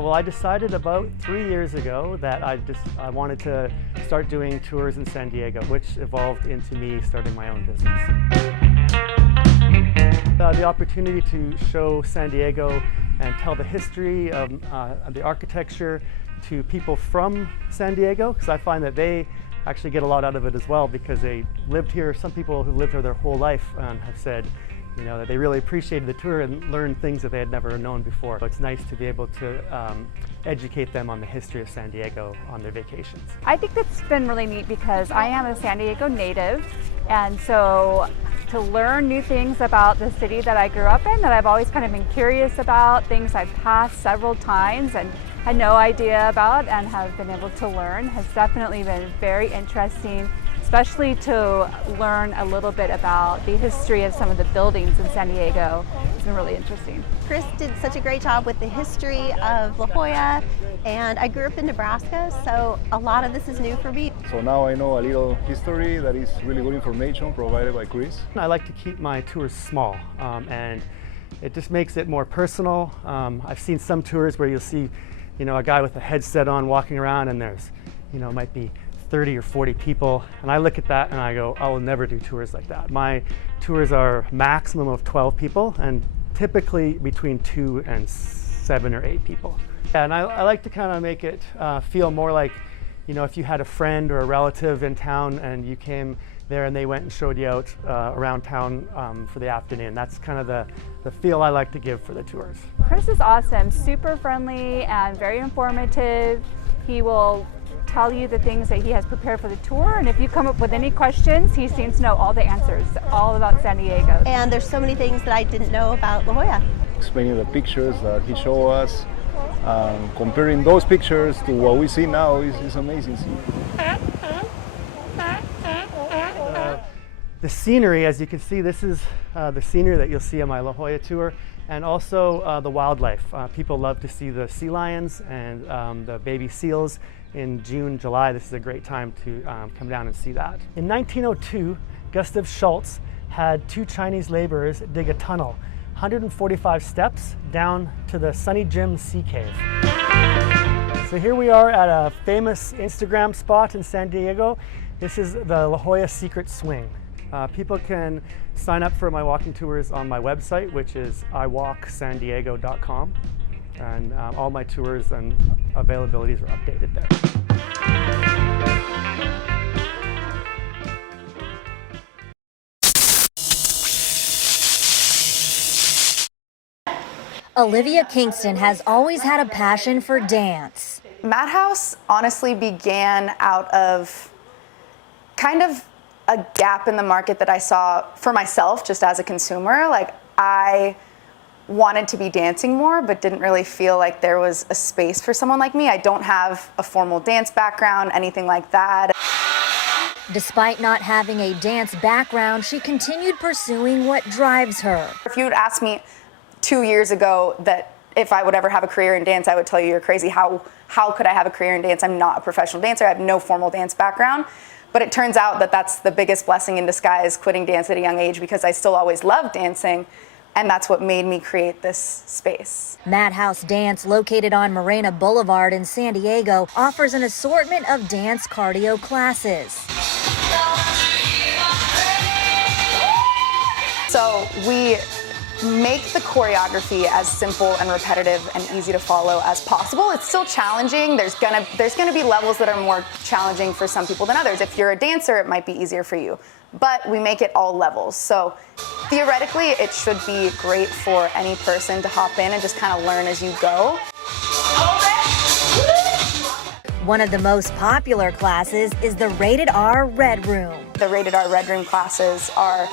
Well, I decided about 3 years ago that I wanted to start doing tours in San Diego, which evolved into me starting my own business. The opportunity to show San Diego and tell the history of the architecture to people from San Diego, because I find that they actually get a lot out of it as well, because they lived here. Some people who lived here their whole life have said, you know, that they really appreciated the tour and learned things that they had never known before. So it's nice to be able to educate them on the history of San Diego on their vacations. I think that's been really neat because I am a San Diego native, and so to learn new things about the city that I grew up in, that I've always kind of been curious about, things I've passed several times and had no idea about and have been able to learn, has definitely been very interesting, especially to learn a little bit about the history of some of the buildings in San Diego. It's been really interesting. Chris did such a great job with the history of La Jolla, and I grew up in Nebraska, so a lot of this is new for me. So now I know a little history that is really good information provided by Chris. I like to keep my tours small, and it just makes it more personal. I've seen some tours where you'll see, you know, a guy with a headset on walking around, and there's, you know, might be 30 or 40 people, and I look at that and I go, I will never do tours like that. My tours are maximum of 12 people and typically between 2 and 7 or 8 people. Yeah, and I like to kind of make it feel more like, you know, if you had a friend or a relative in town and you came there and they went and showed you out around town for the afternoon. That's kind of the feel I like to give for the tours. Chris is awesome, super friendly and very informative. He will tell you the things that he has prepared for the tour, and if you come up with any questions, he seems to know all the answers, all about San Diego. And there's so many things that I didn't know about La Jolla. Explaining the pictures that he showed us, comparing those pictures to what we see now is amazing. The scenery, as you can see, this is the scenery that you'll see on my La Jolla tour, and also the wildlife. People love to see the sea lions and the baby seals. In June, July, this is a great time to come down and see that. In 1902, Gustav Schultz had 2 Chinese laborers dig a tunnel, 145 steps down to the Sunny Jim Sea Cave. So here we are at a famous Instagram spot in San Diego. This is the La Jolla Secret Swing. People can sign up for my walking tours on my website, which is iwalksandiego.com. And all my tours and availabilities are updated there. Olivia Kingston has always had a passion for dance. Madhouse honestly began out of kind of a gap in the market that I saw for myself just as a consumer. Like, I wanted to be dancing more, but didn't really feel like there was a space for someone like me. I don't have a formal dance background, anything like that. Despite not having a dance background, she continued pursuing what drives her. If you had asked me 2 years ago that if I would ever have a career in dance, I would tell you you're crazy. How could I have a career in dance? I'm not a professional dancer. I have no formal dance background. But it turns out that that's the biggest blessing in disguise, quitting dance at a young age, because I still always loved dancing. And that's what made me create this space. Madhouse Dance, located on Morena Boulevard in San Diego, offers an assortment of dance cardio classes. So we make the choreography as simple and repetitive and easy to follow as possible. It's still challenging. There's gonna be levels that are more challenging for some people than others. If you're a dancer, it might be easier for you. But we make it all levels. So theoretically, it should be great for any person to hop in and just kind of learn as you go. One of the most popular classes is the Rated R Red Room. The Rated R Red Room classes are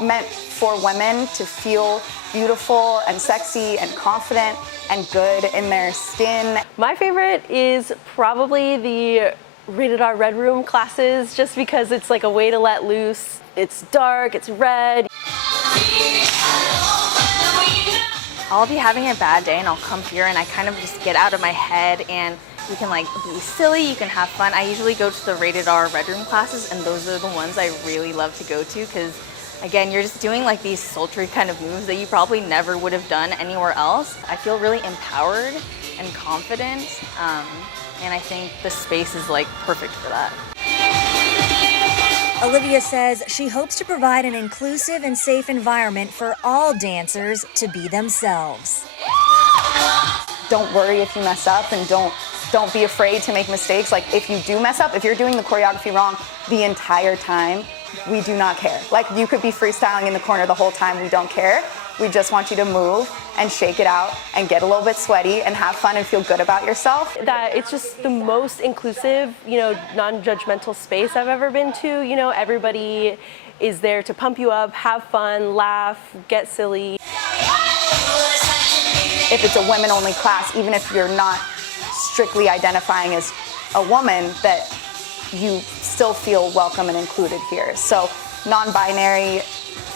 meant for women to feel beautiful and sexy and confident and good in their skin. My favorite is probably the Rated R Red Room classes, just because it's like a way to let loose. It's dark, it's red. I'll be having a bad day and I'll come here and I kind of just get out of my head, and you can like be silly, you can have fun. I usually go to the Rated R Red Room classes, and those are the ones I really love to go to because again, you're just doing like these sultry kind of moves that you probably never would have done anywhere else. I feel really empowered and confident, and I think the space is like perfect for that. Olivia says she hopes to provide an inclusive and safe environment for all dancers to be themselves. Don't worry if you mess up, and don't be afraid to make mistakes. Like, if you do mess up, if you're doing the choreography wrong the entire time, we do not care. Like, you could be freestyling in the corner the whole time, we don't care. We just want you to move and shake it out and get a little bit sweaty and have fun and feel good about yourself. That it's just the most inclusive, non-judgmental space I've ever been to. Everybody is there to pump you up, have fun, laugh, get silly. If it's a women-only class, even if you're not strictly identifying as a woman, that you still feel welcome and included here. So non-binary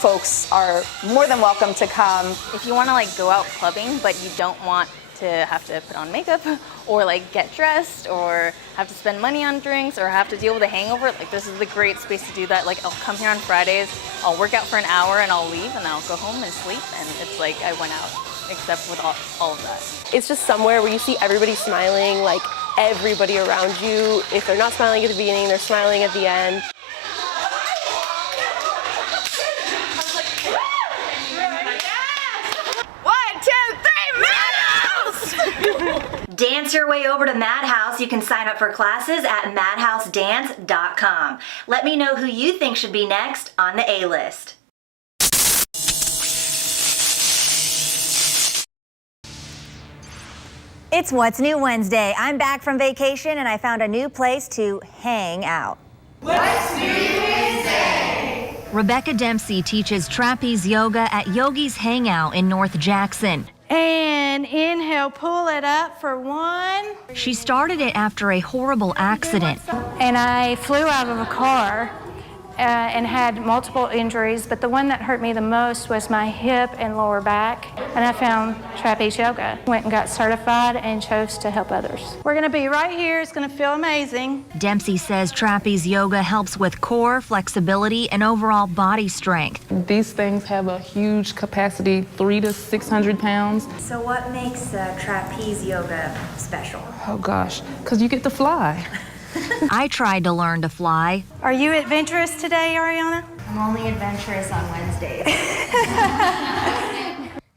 folks are more than welcome to come. If you want to like go out clubbing, but you don't want to have to put on makeup or like get dressed or have to spend money on drinks or have to deal with a hangover, like this is the great space to do that. Like, I'll come here on Fridays, I'll work out for an hour and I'll leave and I'll go home and sleep, and it's like I went out, except with all of that. It's just somewhere where you see everybody smiling, like everybody around you. If they're not smiling at the beginning, they're smiling at the end. Dance your way over to Madhouse. You can sign up for classes at madhousedance.com. Let me know who you think should be next on the A-list. It's What's New Wednesday. I'm back from vacation and I found a new place to hang out. What's New Wednesday? Rebecca Dempsey teaches trapeze yoga at Yogi's Hangout in North Jackson. And inhale, pull it up for 1. She started it after a horrible accident. And I flew out of a car and had multiple injuries, but the one that hurt me the most was my hip and lower back. And I found trapeze yoga. Went and got certified and chose to help others. We're gonna be right here. It's gonna feel amazing. Dempsey says trapeze yoga helps with core, flexibility, and overall body strength. These things have a huge capacity, 300 to 600 pounds. So what makes trapeze yoga special? Oh gosh, because you get to fly. I tried to learn to fly. Are you adventurous today, Ariana? I'm only adventurous on Wednesdays.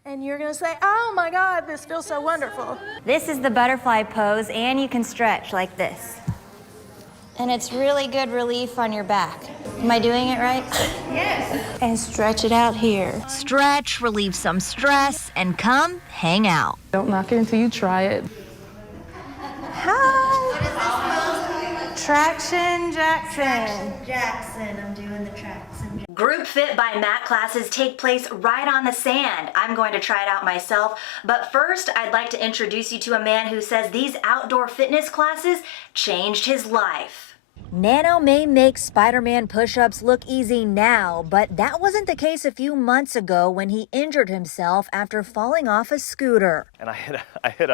And you're gonna say, oh my God, this feels so wonderful. This is the butterfly pose, and you can stretch like this. And it's really good relief on your back. Am I doing it right? Yes. And stretch it out here. Stretch, relieve some stress, and come hang out. Don't knock it until you try it. Hi. Traction Jackson. Jackson, I'm doing the Traction. Group Fit by Matt classes take place right on the sand. I'm going to try it out myself, but first I'd like to introduce you to a man who says these outdoor fitness classes changed his life. Nano may make Spider-Man push-ups look easy now, but that wasn't the case a few months ago when he injured himself after falling off a scooter. And I hit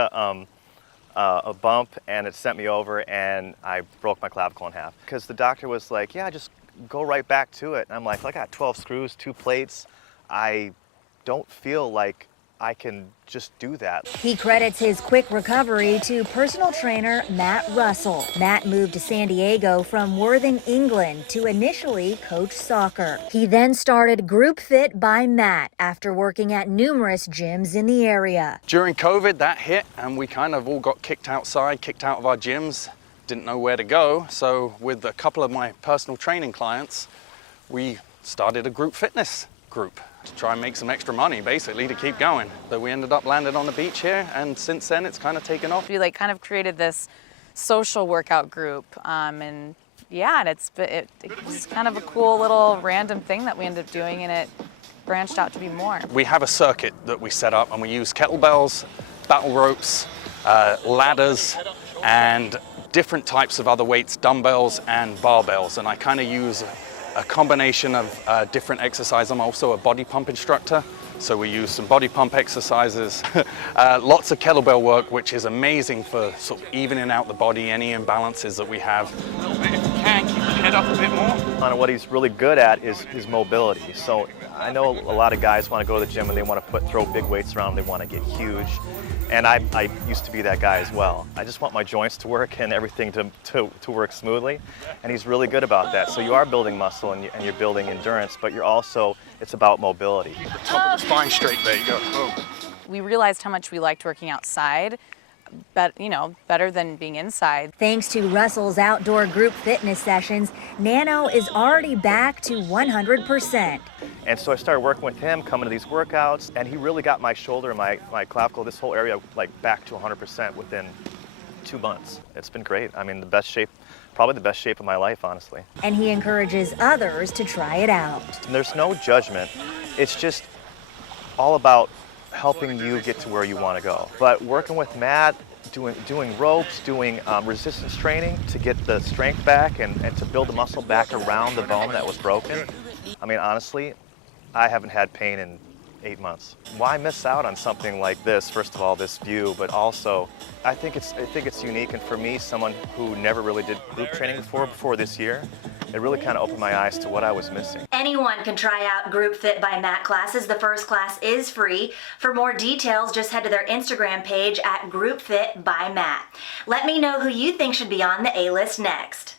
a bump and it sent me over and I broke my clavicle in half. Because the doctor was like, yeah, just go right back to it. And I'm like, I got 12 screws, 2 plates. I don't feel like I can just do that. He credits his quick recovery to personal trainer Matt Russell. Matt moved to San Diego from Worthing, England to initially coach soccer. He then started Group Fit by Matt after working at numerous gyms in the area. During COVID, that hit and we kind of all got kicked outside, kicked out of our gyms, didn't know where to go. So with a couple of my personal training clients, we started a group fitness group to try and make some extra money, basically, to keep going. So we ended up landing on the beach here, and since then it's kind of taken off. We kind of created this social workout group, and it was kind of a cool little random thing that we ended up doing, and it branched out to be more. We have a circuit that we set up, and we use kettlebells, battle ropes, ladders, and different types of other weights, dumbbells and barbells, and I kind of use a combination of different exercises. I'm also a body pump instructor, so we use some body pump exercises, lots of kettlebell work, which is amazing for sort of evening out the body, any imbalances that we have. A little bit if you can, keep your head up a bit more. And what he's really good at is his mobility. So I know a lot of guys want to go to the gym and they want to throw big weights around, they want to get huge. And I used to be that guy as well. I just want my joints to work and everything to work smoothly. And he's really good about that. So you are building muscle and you're building endurance, but you're also, it's about mobility. The top of the spine straight, there you go. Boom. We realized how much we liked working outside, better than being inside. Thanks to Russell's outdoor group fitness sessions, Nano is already back to 100%. And so I started working with him, coming to these workouts, and he really got my shoulder, my clavicle, this whole area like back to 100% within 2 months. It's been great. I mean, the best shape, probably the best shape of my life, honestly. And he encourages others to try it out. And there's no judgment. It's just all about helping you get to where you want to go. But working with Matt, doing ropes, doing resistance training to get the strength back and to build the muscle back around the bone that was broken. I mean, honestly, I haven't had pain in 8 months. Why miss out on something like this? First of all, this view, but also, I think it's unique. And for me, someone who never really did group training before this year, it really kind of opened my eyes to what I was missing. Anyone can try out Group Fit by Matt classes. The first class is free. For more details, just head to their Instagram page at Group Fit by Matt. Let me know who you think should be on the A-list next.